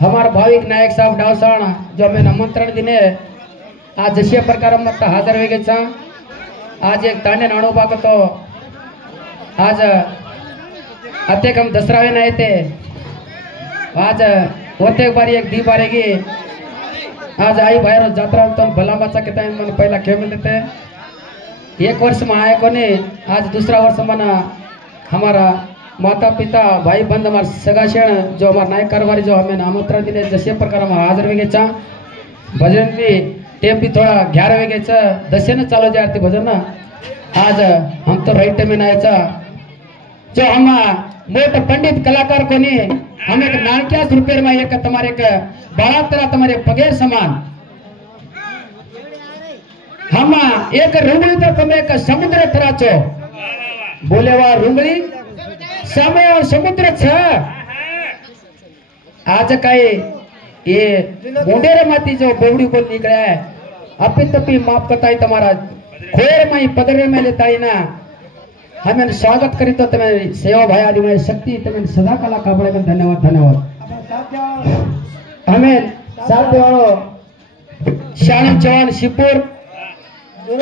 हमारा भाविक नायक साहब डावसाण जो हमें आमंत्रण दिने आज जशे प्रकार मत हाजर हो गए आज एक तांडे नाणो तो आज अत्यक हम दसरावे ना येते आज होते बारी एक दी बारेगी आज आई बाहेर जात्रा तो भलामाचा कहता है मन पहला खेळ मिलते एक वर्ष में आए कोने आज दूसरा वर्ष मना हमारा माता पिता भाई बंद हमारे सगाशेण जो हमारे नायक कारभारी जो हमें आमंत्रण दिने जैसे प्रकार हम हाजर हो गए भजन भी टेप भी थोड़ा 11 हो गए दसे न चालू जाते भजन आज हम तो राइट टाइम में आयचा जो हम मोट पंडित कलाकार कोने हम एक नाणक्यास रुपये में एक तुम्हारे एक बाळा तरह तुम्हारे पगेर समान हम एक रुंगली तर तुम्हें एक समुद्र तरह चो बोले वा रुंगली समय और समुद्र छ आज काय ये मुंडेरे माती जो बोवड़ी बोल निकला है अपी तपी माफ करता है तुम्हारा खोर माई पदरे में लेता ही ना हमें स्वागत करी तो तुम्हें सेवा भाई आदि में शक्ति तुम्हें सदा कला काबड़े में धन्यवाद धन्यवाद हमें साथ वालों शान चौहान शिवपुर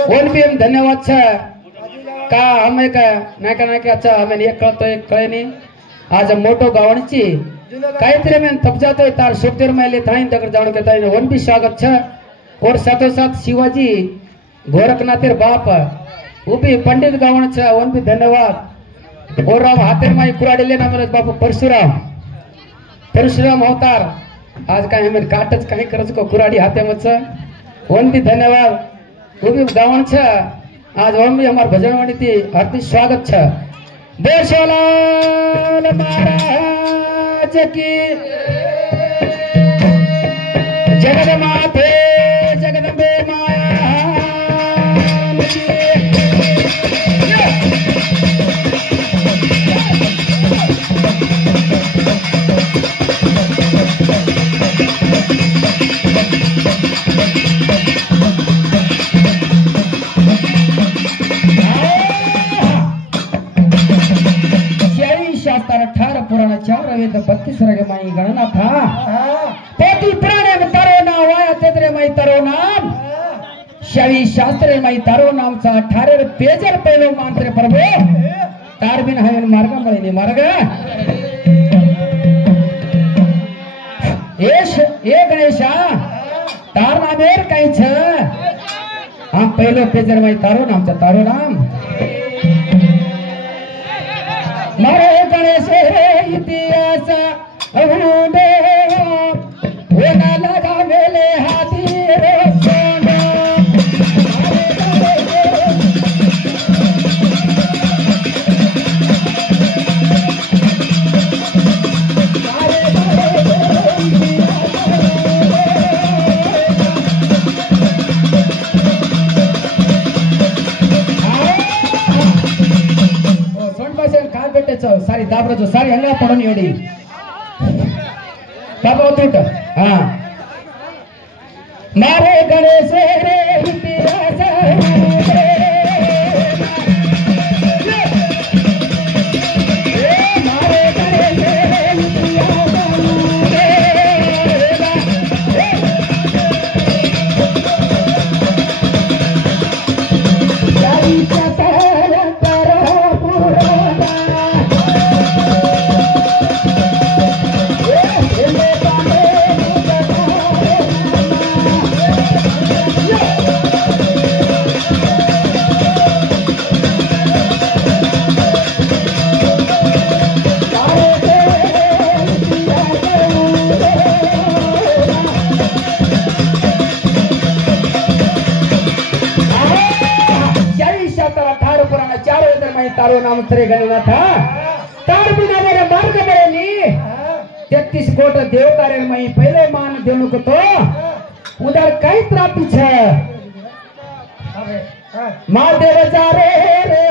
और भी हम धन्यवाद छ का हम एक नायका अच्छा हमें एक कळतो एक कळे नहीं आज मोटो गावणची काहीतरी में तब जातो तार सुखदेर मैले थाई दगड़ जाणो कहता है वन भी स्वागत छ और साथों साथ शिवाजी गोरखनाथेर बाप वो भी पंडित गावण छ वन भी धन्यवाद और राम हाथेर माई कुराड़ी लेना मेरे बापू परशुराम अवतार आज कहीं हमें काटच कहीं करज को कुराड़ी हाथे मत छ वन भी धन्यवाद वो भी गावण छ आज हम भी हमारे भजनवाणी थी हार्दिक स्वागत छ बोल महाराज की जगत माते जगदम्बे माया पुराना 4 वेद 32 रगे माई गणना था पोती पुराणे में तारो नाम आया तेरे माई तारो नाम शवी शास्त्र माई तारो नाम सा 18 पेजर पहलो मांत्र प्रभु तार बिन हवन मार्ग मळे नहीं मार्ग एश ए गणेशा तार नामेर काही छ हम पहलो पेजर माई तारो नाम सा तारो नाम मारे गणेश इतिहास अहुंडे होना लगा मेले हाथी रे सोना सारी दाबरा जो सारी हंगा पड़ो नहीं बाबा उठ हाँ मारे गणेश रे इतिहास तारो नाम तेरे गणना था तार बिना मेरे मार्ग मेरे नी 33 कोट देव कार्य मई पहले मान देनु को तो उधर कई प्राप्ति छ मां देव जा रे रे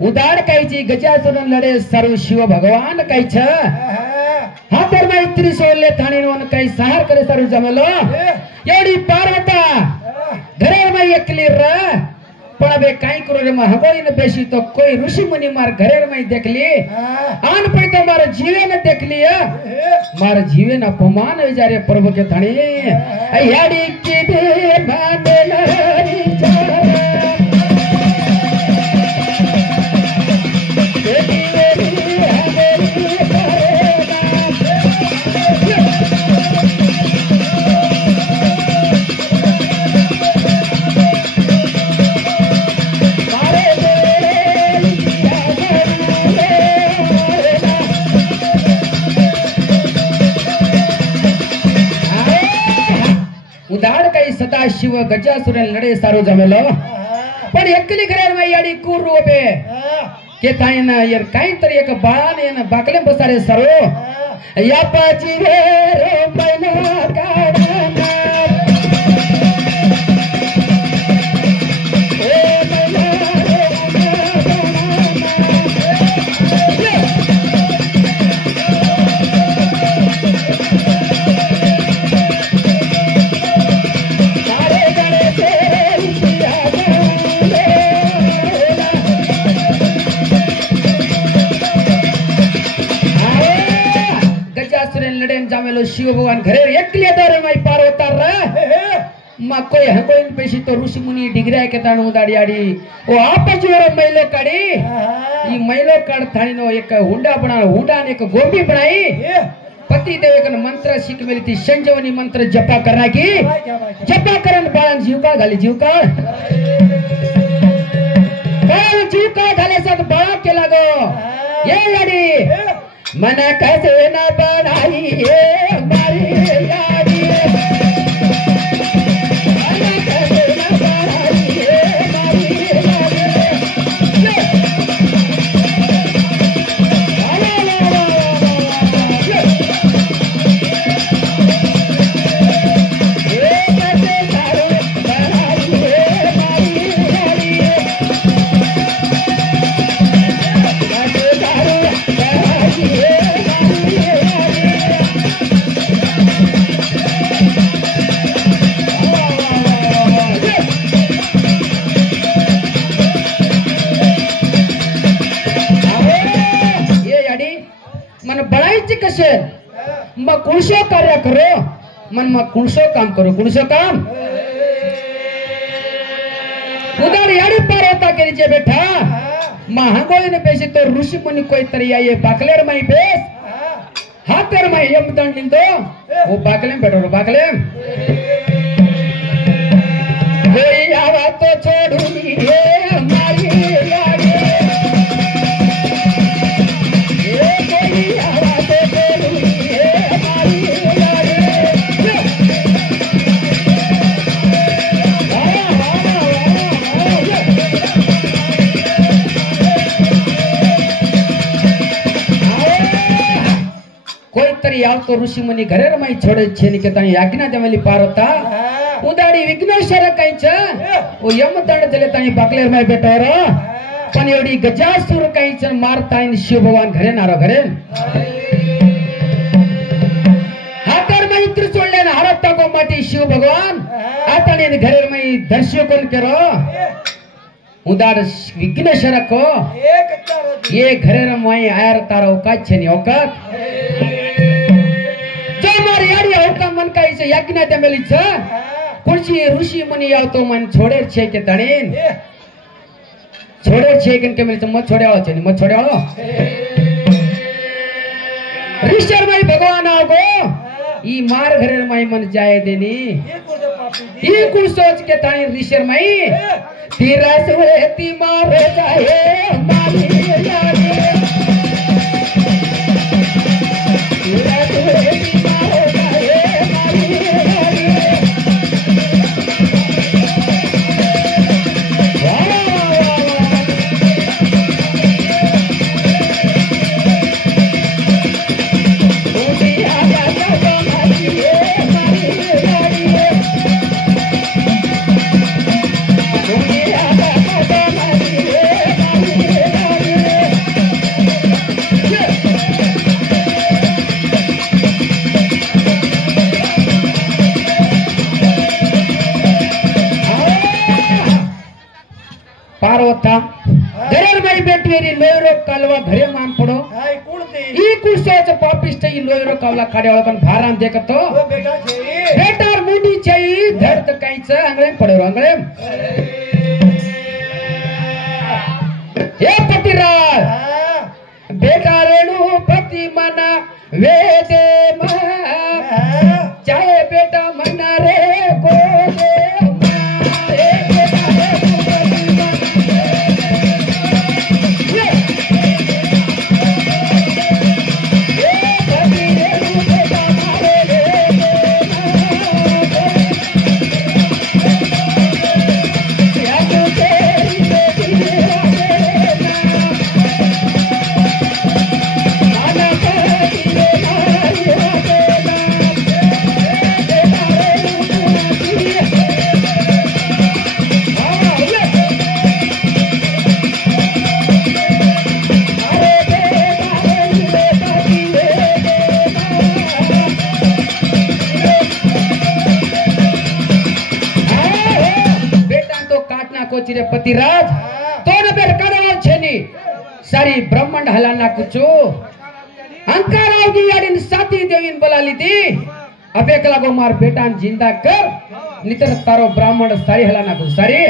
उदाड कायची गजासुर लढे सर्व शिव भगवान कायच हा तर माई त्रिशूल थाणी नोन काही सहार करे सर्व जमलो एवढी पार्वता घरे माई एकली र पण अबे काई करो रे मां हगोई न बेसी तो कोई ऋषि मुनि मार घरे माई देखली आन पे तो मार जीवे न देखली मार जीवे न अपमान हो जा रे प्रभु के थाणी याडी की दे माने नहीं जा उदाड काही सदाशिव गजासुर लढे सारो जमेलो पण एकली घरे माई याडी कूर रोबे के ताई ना यार काही तरी एक बाळाने न बाकले बसारे सरो या पाची रे रे मैना काढना जामेलो शिव भगवान घरे एकले दरे माई पार होता रे मा कोई हकोइन पेशी तो ऋषि मुनि डिग्रा के ताणु दाडियाडी ओ आप जोर मैलो काडी ई मैलो काड थाणी नो एक हुंडा बना हुंडा ने एक गोंबी बनाई पति देव कन मंत्र शिक मेली थी संजीवनी मंत्र जपा करना की जपा करन बाळन जीवका घाली जीवका बाळ जीवका घाले साथ बाळ के लागो ये याडी मन कैसे न बनाई है मारी यारी मन कैसे न बनाई है मारी कसे मग कुणसो कार्य करो मन मग कुणसो काम करो कुणसो काम उधर याडी पार होता के नीचे बैठा महागोई ने बेसी तो ऋषि मुनि कोई तरिया ये बाकलेर माई बेस हाथेर माई यम दंड लिंदो वो बाकलेम बैठो रो बाकलेम कोई आवा तो छोड़ूनी ये मारी याडी याव तो ऋषि मुनि घरे रमाई छोड़े छे नि के ताई आज्ञा देवली पार होता उदाड़ी विघ्नेश्वर काईच ओ यम दंड चले ताई बाकलेर में बैठो रो पण एवढी गजासुर काईच मारता इन शिव भगवान घरे नारो घरे हातर में त्रिशूल लेन हरता को माटी शिव भगवान आता ने घरे में दर्शन कोन करो उदाड़ विघ्नेश्वर को ये घरे रमाई आयर तारो का छनी औकात यारी होका मन का इसे यज्ञ ते मेली छ कुर्सी ऋषि मुनि याव तो मन छोड़े छे के तणीन छोड़े छे के मेली तो मत छोड़े आलो छे मत छोड़े आलो ऋषर माई भगवान आओ ई मार घरे माई मन जाए देनी ई कुल सोच के ताणी ऋषर माई तेरा सुरेती मार जाए मारी यारी तेरा सुरेती बेटा घरेर माई बेटवेरी लोयरो कालवा घरे मान पडो ई कुसोच पापिष्ट ई लोयरो कावला काडे ओळकन भारान देखतो बेटार मुंडी छई धरत काईच अंगळे पडो अंगळे हे पतिराज बेटा रेणु पति मना वेदे चाहे बेटा मना रे को पतिराज तो बेर कड़वा छेनी सारी ब्रह्मांड हलाना कुछो अंकाराव की याडिन साथी देवीन बोला ली थी अब एक लागो मार बेटा जिंदा कर नितर तारो ब्राह्मण सारी हलाना कुछ सारी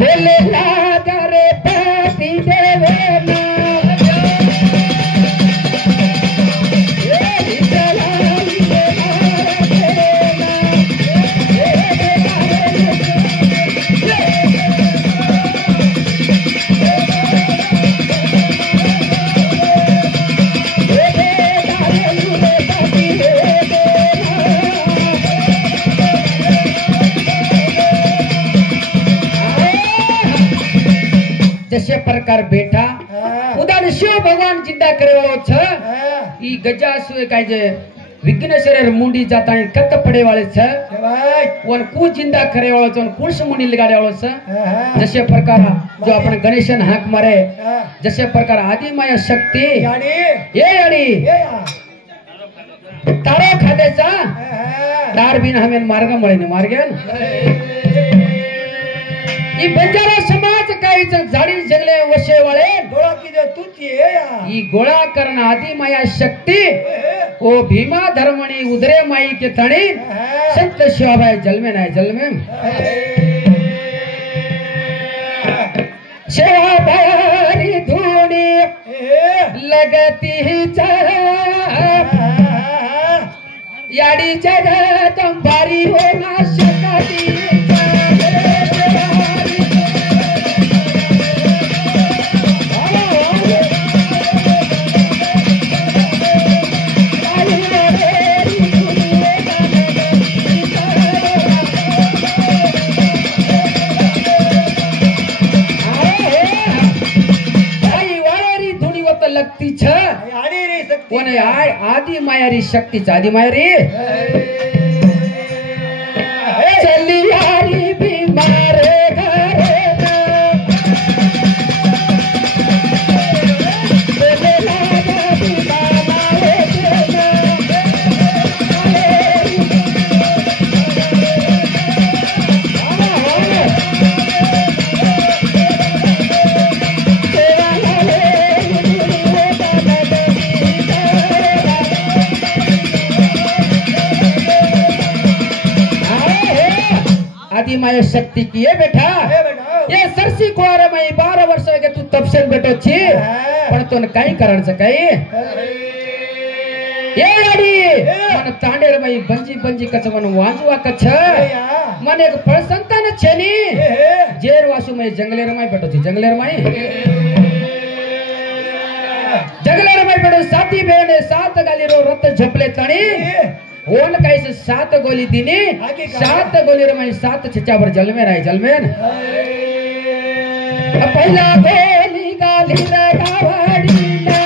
बोले लागा रे पति देवे ना जैसे प्रकार बेटा उदार शिव भगवान जिंदा करे वालो छ ई गजासु काय जे विघ्नेश्वर मुंडी जाता कत पड़े वाले छ वन कु जिंदा करे वालो छ कुछ मुंडी लगाड़े वालो छ जैसे प्रकार जो अपन गणेशन हाक मारे जैसे प्रकार आदि माया शक्ति ये यानी तारो खादेचा तार बिना हमें मार्ग मळे ने मार्गन ई बंजारा समाज काही झाडी जंगले वशे वाले गोळा की जो तुती है ई गोळा करन आदि माया शक्ति ओ भीमा धर्मणी उदरे माई के तणी संत शिवाबाई जलमे ना जलमे शिवाबाई धूनी लगती चा याडी जगत बारी हो ना शकती लगती छ कोने आदि मायारी शक्ति आदि मायारी चली यारी बीमार घरे आदि माया शक्ति की है बेटा ये सरसी कुआरे में 12 वर्ष के तू तपसेन बेटो छी पण तोन काई कारण सकाई ये याडी मन तांडेर में बंजी बंजी कचवन वांजवा कछ मन एक फळ संतान छेनी जेर वासु में जंगलेर में बेटो छी जंगलेर में बेटो साथी बहने सात गाली रो रत झपले तणी ओन कैसे 7 गोली दिनी 7 गोली रमाई 7 छचावर जलमे राय जलमेन पहला गोली गाली रे गावड़ी ना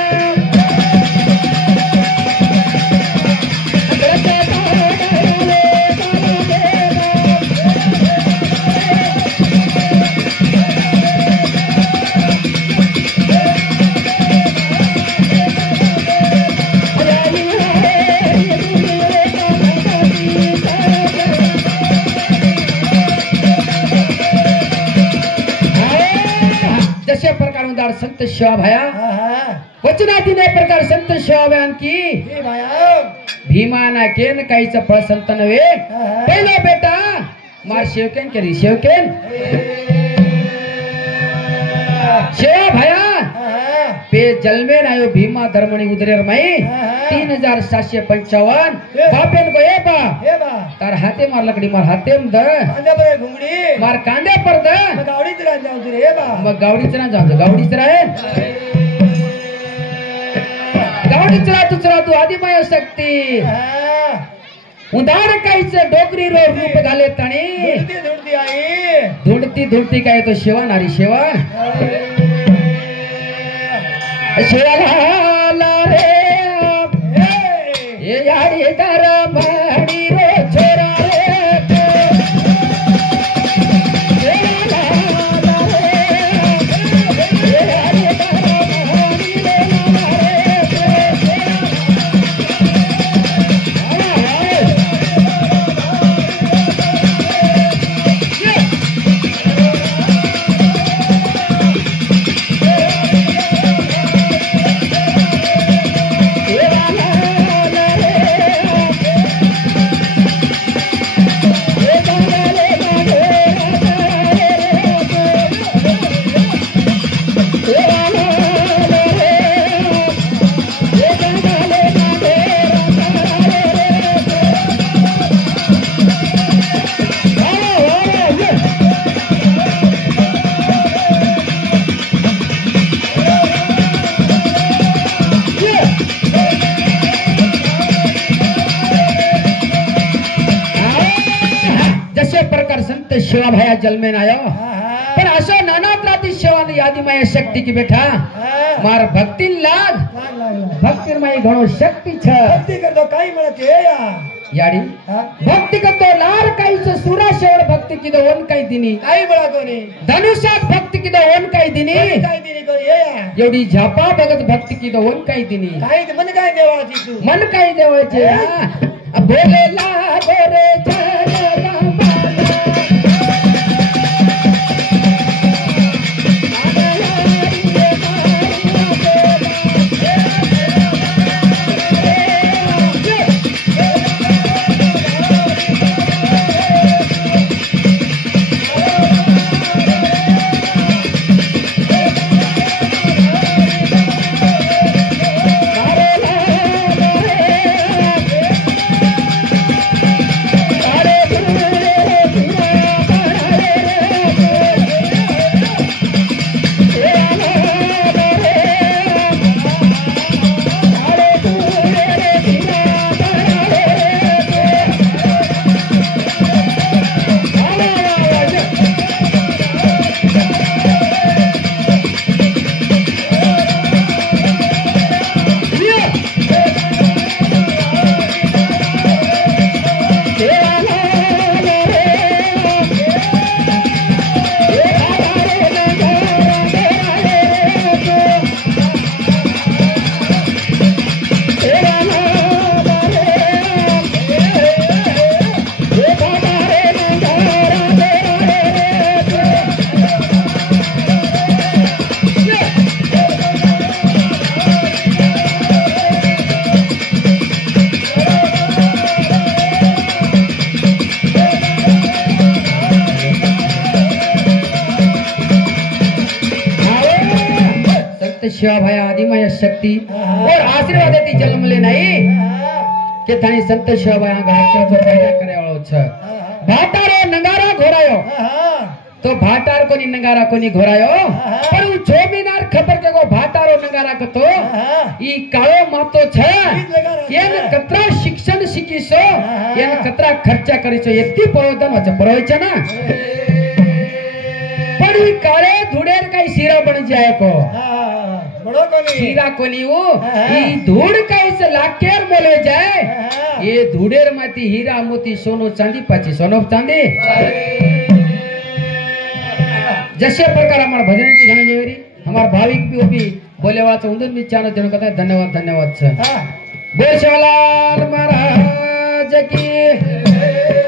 संत सेवा भया वचनाधीने प्रकार संत सेवा बयान की भीमाना केन काहीच फळ संत नव्हे पहिला बेटा मार शेवकेन केली शेवकेन सेवा भया पे जलमे नायो भीमा धर्मणी उदरेर माई 3755 बापेन को ए बा तार हाते मार लकड़ी मार हाते में द कांदे पर घुंगड़ी मार कांदे पर द गावडी चरा जाऊ रे बा मग गावडी चरा जाऊ गावडी चरा है गावडी चरा तू आदिमाया शक्ती उदार काहीच डोकरी रो रूप घाले तणी धुंडती आई धुंडती काय तो शेवा नारी शेवा शेला रे ये यारी दर माडी रो छोरा सेवा भया जलमे आयो पण असो नाना त्राती सेवा यादी माय शक्ती की बेटा मार भक्ति लाग भक्ति माय घणो शक्ती छ भक्ति कर दो काई मिळते याडी भक्ति कर दो लार काई से सुरा शेवड भक्ति की दो वन काई दिनी काई बळा कोणी धनुष्यात भक्ति की दो वन काई दिनी कोणी एवढी झापा भगत भक्ति की दो वन काई दिनी काई मन काय देवाची तू मन काय देवाचे बोलेला बोरे सेवा भया आदिमाया शक्ती और आशीर्वाद ती जन्मले नाही के थानी संत सेवा भया घाटचा जो फायदा करे वाळो छ भाटारो नगारा घोरायो तो भाटार कोनी नगारा कोनी घोरायो पर उ जोबीनार खबर के को भाटारो नगारा कतो ई काळो मातो छ येन कतरा शिक्षण शिकीसो येन कतरा खर्चा करीसो एत्ती पळोदन वच पळोयच ना पण ई काळे धुडेर काही शिरा बन जाय को बड़ो कोनी हीरा कोनी वो ई धूड़ काईस लाकेर बोले जाए ये धूड़ेर माती हीरा मोती सोनो चांदी पाची सोनो चांदी जसे प्रकार हमार भजन की गाणी जेवरी हमार भाविक भी बोले वाच उंदन मी चानो जन कहता धन्यवाद धन्यवाद छ बोल शिवलाल महाराज की